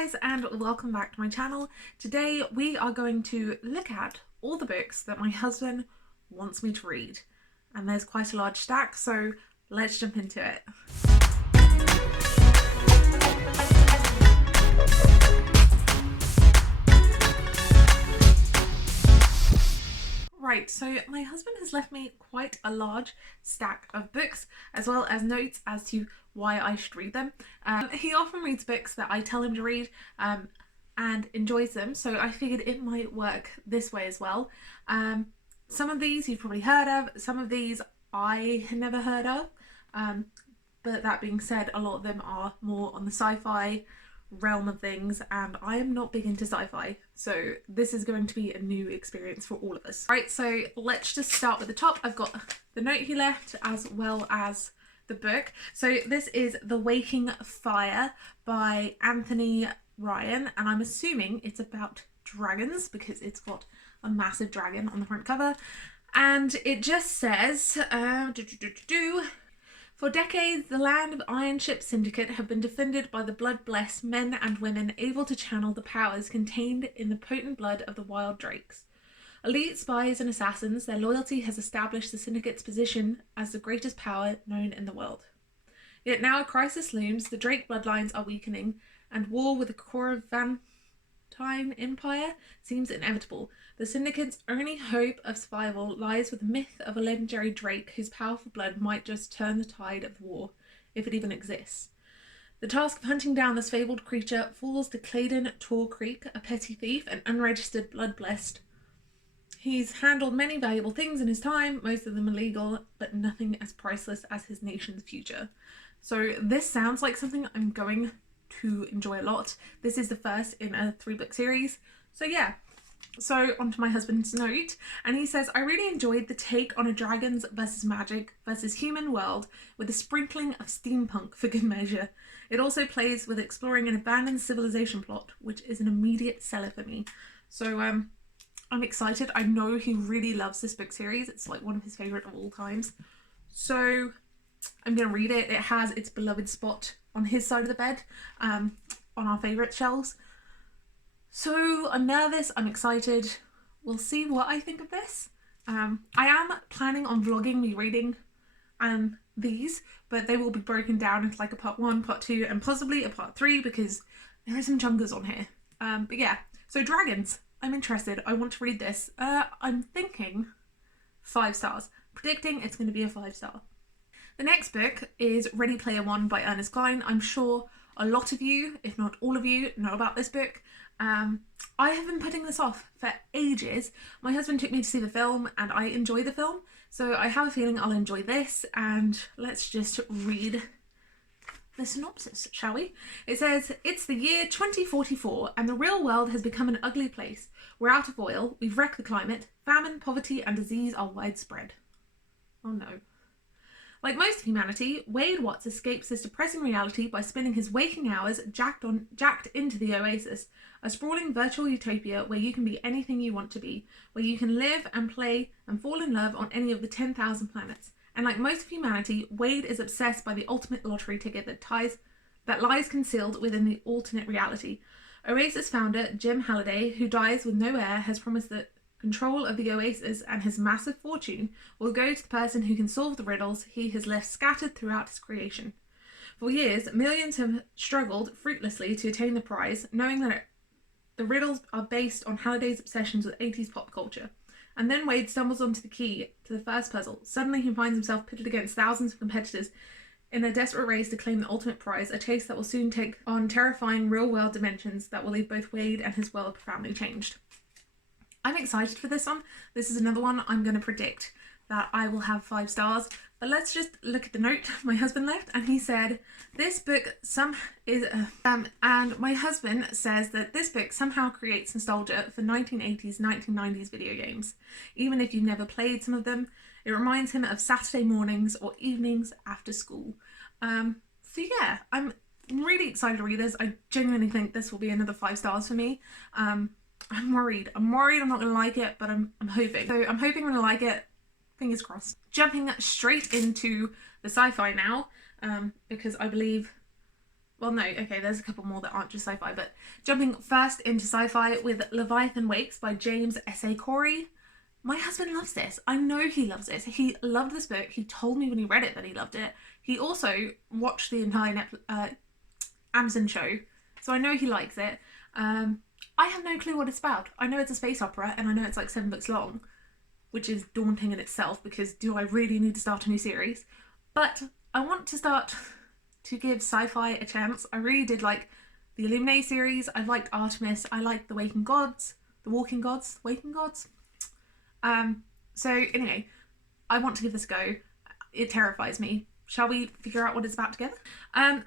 guys, and welcome back to my channel. Today we are going to look at all the books that my husband wants me to read, and there's quite a large stack, so let's jump into it. Right, so my husband has left me quite a large stack of books, as well as notes as to why I should read them. He often reads books that I tell him to read and enjoys them, so I figured it might work this way as well. Some of these you've probably heard of, some of these I had never heard of, but that being said, a lot of them are more on the sci-fi realm of things, and I am not big into sci-fi, so this is going to be a new experience for all of us. Right, so let's just start with the top. I've got the note he left as well as the book. So this is The Waking Fire by Anthony Ryan, and I'm assuming it's about dragons because it's got a massive dragon on the front cover, and it just says for decades, the land of Iron Ship Syndicate have been defended by the blood-blessed men and women able to channel the powers contained in the potent blood of the wild drakes. Elite spies and assassins, their loyalty has established the Syndicate's position as the greatest power known in the world. Yet now a crisis looms, the Drake bloodlines are weakening, and war with the Corvantine Empire seems inevitable. The Syndicate's only hope of survival lies with the myth of a legendary Drake whose powerful blood might just turn the tide of the war, if it even exists. The task of hunting down this fabled creature falls to Clayton Tor Creek, a petty thief and unregistered blood-blessed. He's handled many valuable things in his time, most of them illegal, but nothing as priceless as his nation's future. So this sounds like something I'm going to enjoy a lot. This is the first in a 3-book series, so yeah. So onto my husband's note, and he says, I really enjoyed the take on a dragons versus magic versus human world with a sprinkling of steampunk for good measure. It also plays with exploring an abandoned civilization plot, which is an immediate seller for me. So I'm excited. I know he really loves this book series. It's like one of his favourite of all times. So I'm going to read it. It has its beloved spot on his side of the bed, on our favourite shelves. So I'm nervous, I'm excited. We'll see what I think of this. I am planning on vlogging me reading these, but they will be broken down into like a part 1, part 2, and possibly a part 3 because there are some chungers on here. But yeah, so dragons. I'm interested. I want to read this. I'm thinking 5 stars. Predicting it's going to be a 5-star. The next book is Ready Player One by Ernest Cline. I'm sure a lot of you, if not all of you, know about this book. I have been putting this off for ages. My husband took me to see the film and I enjoy the film, so I have a feeling I'll enjoy this, and let's just read the synopsis, shall we? It says, it's the year 2044 and the real world has become an ugly place. We're out of oil, we've wrecked the climate, famine, poverty and disease are widespread. Oh no. Like most of humanity, Wade Watts escapes this depressing reality by spending his waking hours jacked into the Oasis, a sprawling virtual utopia where you can be anything you want to be, where you can live and play and fall in love on any of the 10,000 planets. And like most of humanity, Wade is obsessed by the ultimate lottery ticket that lies concealed within the alternate reality. Oasis founder Jim Halliday, who dies with no heir, has promised that control of the Oasis and his massive fortune will go to the person who can solve the riddles he has left scattered throughout his creation. For years, millions have struggled fruitlessly to attain the prize, knowing that the riddles are based on Halliday's obsessions with 80s pop culture. And then Wade stumbles onto the key to the first puzzle. Suddenly he finds himself pitted against thousands of competitors in a desperate race to claim the ultimate prize, a chase that will soon take on terrifying real-world dimensions that will leave both Wade and his world profoundly changed. I'm excited for this one. This is another one I'm going to predict that I will have 5 stars. But let's just look at the note my husband left, and he said, this book and my husband says that this book somehow creates nostalgia for 1980s, 1990s video games. Even if you've never played some of them, it reminds him of Saturday mornings or evenings after school. So yeah, I'm really excited to read this. I genuinely think this will be another 5 stars for me. I'm worried I'm not going to like it, but I'm hoping. So I'm hoping I'm going to like it. Fingers crossed. Jumping straight into the sci-fi now, because I believe well, no, okay, there's a couple more that aren't just sci-fi, but jumping first into sci-fi with Leviathan Wakes by James S.A. Corey. My husband loves this. I know he loves this. He loved this book. He told me when he read it that he loved it. He also watched the entire Amazon show, so I know he likes it. I have no clue what it's about. I know it's a space opera, and I know it's like 7 books long, which is daunting in itself, because do I really need to start a new series? But I want to start to give sci-fi a chance. I really did like the Illuminae series. I liked Artemis. I liked the Waking Gods. So anyway, I want to give this a go. It terrifies me. Shall we figure out what it's about together?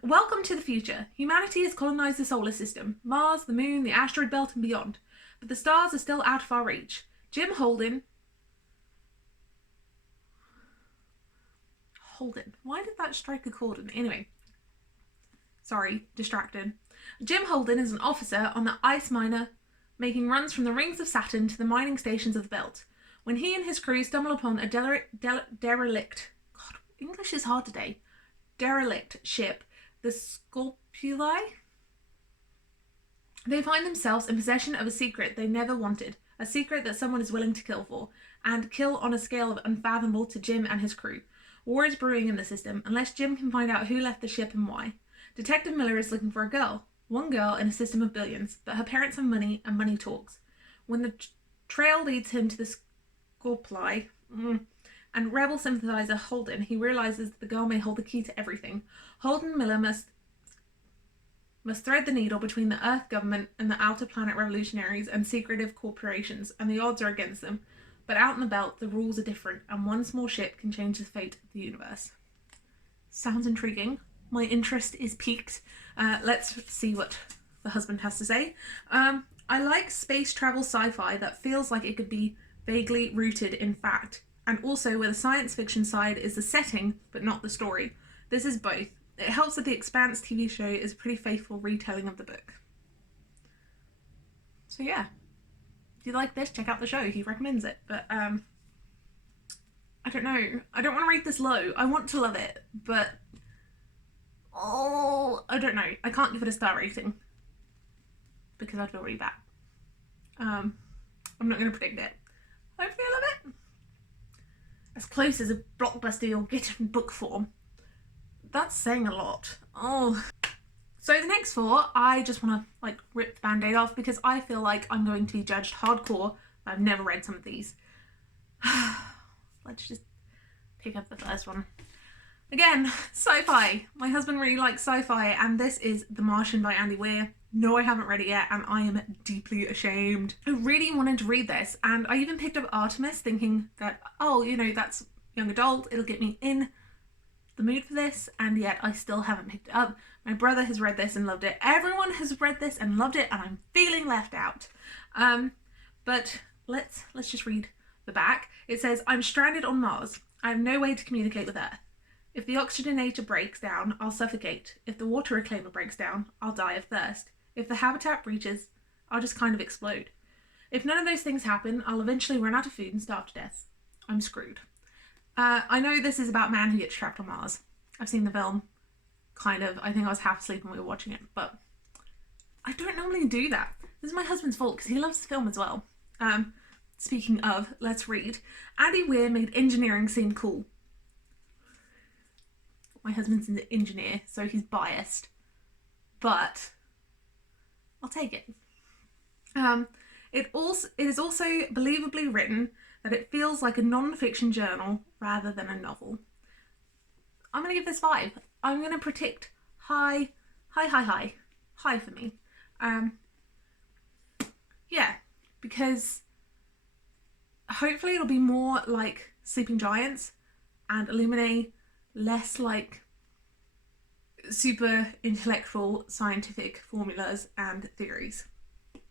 Welcome to the future. Humanity has colonized the solar system, Mars, the moon, the asteroid belt and beyond. But the stars are still out of our reach. Jim Holden. Why did that strike a chord? Anyway. Sorry, distracted. Jim Holden is an officer on the ice miner, making runs from the rings of Saturn to the mining stations of the belt. When he and his crew stumble upon a derelict, God, English is hard today, derelict ship, the Scorpuli, they find themselves in possession of a secret they never wanted, a secret that someone is willing to kill for, and kill on a scale of unfathomable to Jim and his crew. War is brewing in the system, unless Jim can find out who left the ship and why. Detective Miller is looking for a girl. One girl in a system of billions, but her parents have money and money talks. When the trail leads him to the Scorpuli and rebel sympathizer Holden, he realizes that the girl may hold the key to everything. Holden Miller must thread the needle between the Earth government and the outer planet revolutionaries and secretive corporations, and the odds are against them. But out in the belt, the rules are different, and one small ship can change the fate of the universe. Sounds intriguing. My interest is piqued. Let's see what the husband has to say. I like space travel sci-fi that feels like it could be vaguely rooted in fact, and also where the science fiction side is the setting, but not the story. This is both. It helps that the Expanse TV show is a pretty faithful retelling of the book. So yeah, if you like this, check out the show. He recommends it, but I don't know. I don't want to rate this low. I want to love it, but I don't know. I can't give it a star rating because I'd feel really bad. I'm not going to predict it. Hopefully I love it. As close as a blockbuster you'll get in book form. That's saying a lot. So the next 4, I just want to rip the band-aid off because I feel like I'm going to be judged hardcore. I've never read some of these. Let's just pick up the first one. Again, sci-fi. My husband really likes sci-fi, and this is The Martian by Andy Weir. No, I haven't read it yet, and I am deeply ashamed. I really wanted to read this, and I even picked up Artemis thinking that, that's young adult, it'll get me in the mood for this, and yet I still haven't picked it up. My brother has read this and loved it. Everyone has read this and loved it, and I'm feeling left out. But let's just read the back. It says, I'm stranded on Mars. I have no way to communicate with Earth. If the oxygenator breaks down, I'll suffocate. If the water reclaimer breaks down, I'll die of thirst. If the habitat breaches, I'll just kind of explode. If none of those things happen, I'll eventually run out of food and starve to death. I'm screwed. I know this is about a man who gets trapped on Mars. I've seen the film, kind of. I think I was half asleep when we were watching it, but I don't normally do that. This is my husband's fault because he loves the film as well. Speaking of, let's read. Andy Weir made engineering seem cool. My husband's an engineer, so he's biased, but I'll take it. It is also believably written that it feels like a non-fiction journal rather than a novel. I'm going to give this 5. I'm going to predict high for me. Yeah, because hopefully it'll be more like Sleeping Giants and Illuminae, less like super intellectual scientific formulas and theories.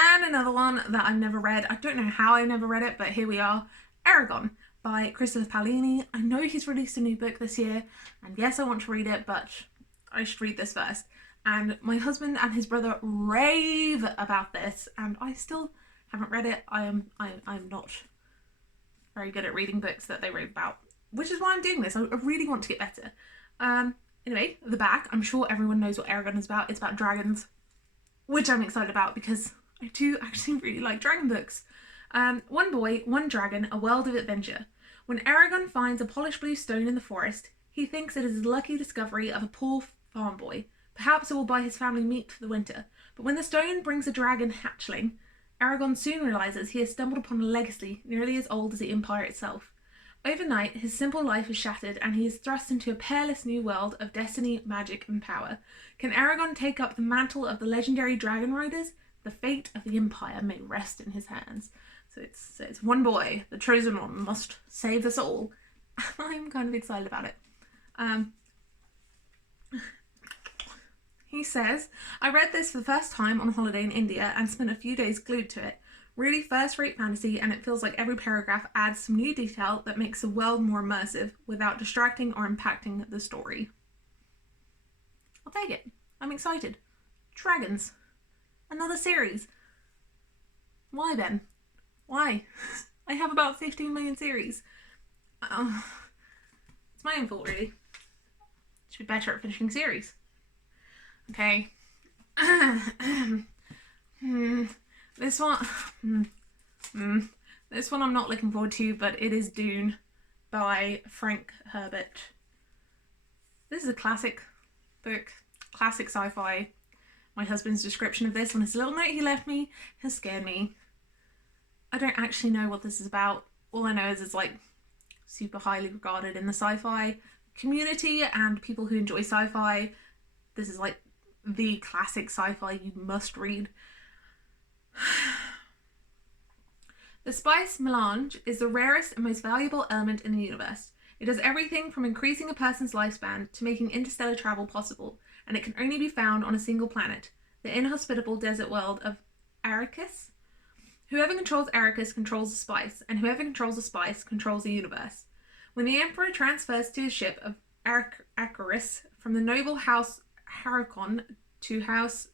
And another one that I've never read, I don't know how I never read it, but here we are, Eragon by Christopher Paolini. I know he's released a new book this year, and yes, I want to read it, but I should read this first. And my husband and his brother rave about this, and I still haven't read it. I'm not very good at reading books that they rave about, which is why I'm doing this. I really want to get better. Anyway, at the back, I'm sure everyone knows what Eragon is about. It's about dragons, which I'm excited about because I do actually really like dragon books. One boy, one dragon, a world of adventure. When Eragon finds a polished blue stone in the forest, he thinks it is his lucky discovery of a poor farm boy. Perhaps it will buy his family meat for the winter. But when the stone brings a dragon hatchling, Eragon soon realizes he has stumbled upon a legacy nearly as old as the Empire itself. Overnight, his simple life is shattered and he is thrust into a peerless new world of destiny, magic, and power. Can Eragon take up the mantle of the legendary dragon riders? The fate of the Empire may rest in his hands. So it's one boy, the chosen one, must save us all. I'm kind of excited about it. He says, I read this for the first time on holiday in India and spent a few days glued to it. Really first-rate fantasy, and it feels like every paragraph adds some new detail that makes the world more immersive without distracting or impacting the story. I'll take it. I'm excited. Dragons. Another series. Why then? Why? I have about 15 million series. It's my own fault, really. Should be better at finishing series. Okay. This one... This one I'm not looking forward to, but it is Dune by Frank Herbert. This is a classic book. Classic sci-fi. My husband's description of this on his little note he left me has scared me. I don't actually know what this is about. All I know is it's like super highly regarded in the sci-fi community and people who enjoy sci-fi. This is like the classic sci-fi you must read. The spice melange is the rarest and most valuable element in the universe. It does everything from increasing a person's lifespan to making interstellar travel possible, and it can only be found on a single planet, the inhospitable desert world of Arrakis. Whoever controls Arrakis controls the spice, and whoever controls the spice controls the universe. When the Emperor transfers to his ship of Arrakis from the noble house Eragon to House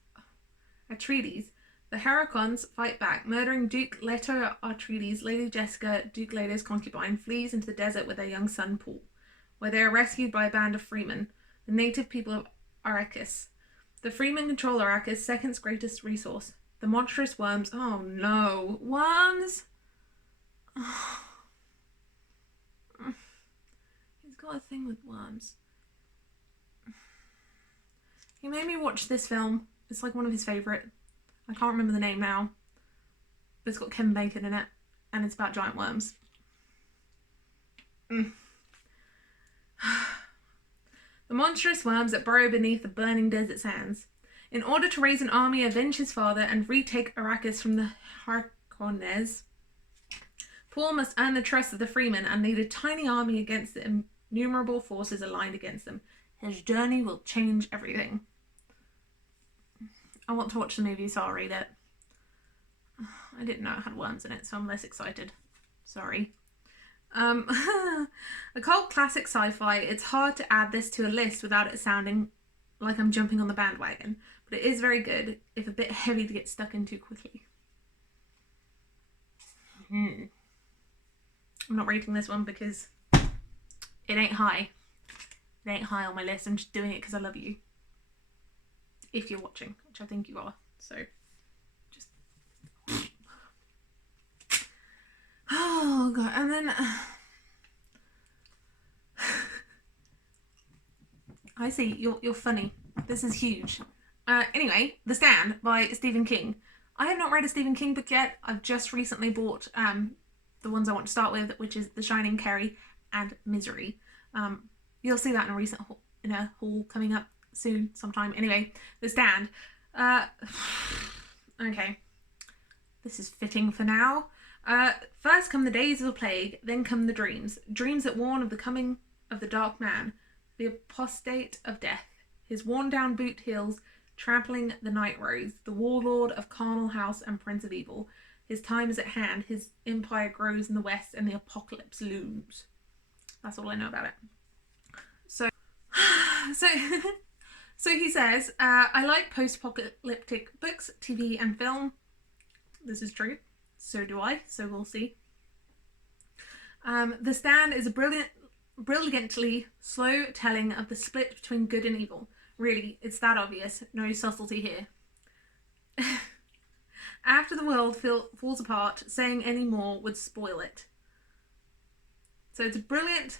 Atreides, the Eragons fight back, murdering Duke Leto Atreides. Lady Jessica, Duke Leto's concubine, flees into the desert with their young son Paul, where they are rescued by a band of freemen, the native people of Arrakis. The freemen control Arrakis' second greatest resource, the monstrous worms. Oh no, worms! Oh. He's got a thing with worms. He made me watch this film. It's like one of his favourite. I can't remember the name now, but it's got Kevin Bacon in it, and it's about giant worms. The monstrous worms that burrow beneath the burning desert sands. In order to raise an army, avenge his father, and retake Arrakis from the Harkonnens, Paul must earn the trust of the freemen and lead a tiny army against the innumerable forces aligned against them. His journey will change everything. I want to watch the movie, so I'll read it. I didn't know it had worms in it, so I'm less excited. Sorry. A cult classic sci-fi. It's hard to add this to a list without it sounding like I'm jumping on the bandwagon, but it is very good, if a bit heavy to get stuck into quickly. I'm not rating this one because it ain't high. It ain't high on my list. I'm just doing it because I love you. If you're watching, which I think you are. So, just... Oh, God. And then... I see. You're funny. This is huge. Anyway, The Stand by Stephen King. I have not read a Stephen King book yet. I've just recently bought the ones I want to start with, which is The Shining, Carrie, and Misery. You'll see that in a haul coming up soon sometime. Anyway, The Stand. Okay. This is fitting for now. First come the days of the plague, then come the dreams. Dreams that warn of the coming of the dark man, the apostate of death. His worn-down boot heels trampling the night roads, the warlord of carnal house and prince of evil. His time is at hand, his empire grows in the west, and the apocalypse looms. That's all I know about it. So he says, I like post-apocalyptic books, TV, and film. This is true. So do I, so we'll see. The Stand is a brilliant brilliantly slow telling of the split between good and evil. Really, it's that obvious. No subtlety here. After the world falls apart, saying any more would spoil it. So it's a brilliant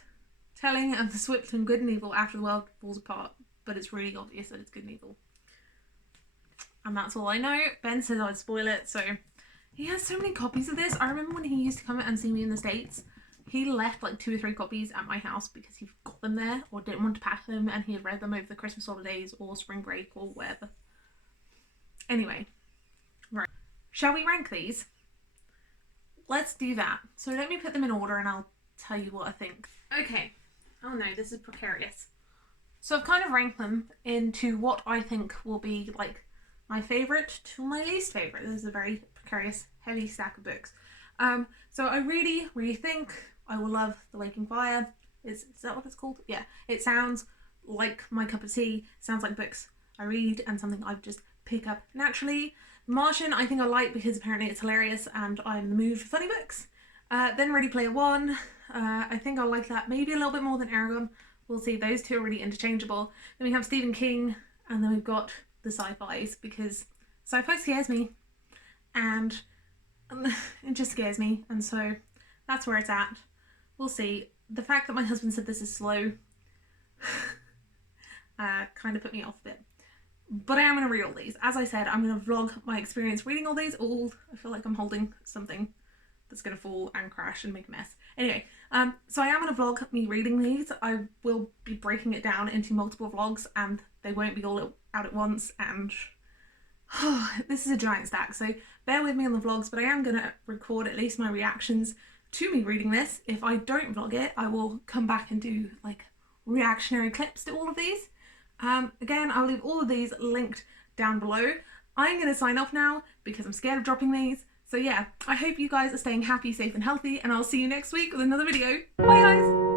telling of the split between good and evil after the world falls apart, but it's really obvious that it's good and evil. And that's all I know. Ben says I'd spoil it, so he has so many copies of this. I remember when he used to come and see me in the States, he left like 2 or 3 copies at my house because he got them there or didn't want to pack them, and he had read them over the Christmas holidays or spring break or whatever. Anyway, right. Shall we rank these? Let's do that. So let me put them in order and I'll tell you what I think. Okay. Oh no, this is precarious. So I've kind of ranked them into what I think will be like my favourite to my least favourite. This is a very precarious, heavy stack of books. So I really, really think I will love The Waking Fire. Is that what it's called? Yeah. It sounds like my cup of tea. It sounds like books I read and something I just pick up naturally. Martian I think I like because apparently it's hilarious and I'm in the mood for funny books. Then Ready Player One. I think I'll like that maybe a little bit more than Eragon. We'll see. Those two are really interchangeable. Then we have Stephen King, and then we've got the sci-fis, because sci-fi scares me and it just scares me, and so that's where it's at. We'll see. The fact that my husband said this is slow kind of put me off a bit. But I am going to read all these. As I said, I'm going to vlog my experience reading all these. I feel like I'm holding something that's going to fall and crash and make a mess. Anyway, so I am going to vlog me reading these. I will be breaking it down into multiple vlogs and they won't be all out at once, and this is a giant stack, so bear with me on the vlogs, but I am going to record at least my reactions to me reading this. If I don't vlog it, I will come back and do like reactionary clips to all of these. Again, I'll leave all of these linked down below. I'm going to sign off now because I'm scared of dropping these. So yeah, I hope you guys are staying happy, safe and healthy, and I'll see you next week with another video. Bye guys!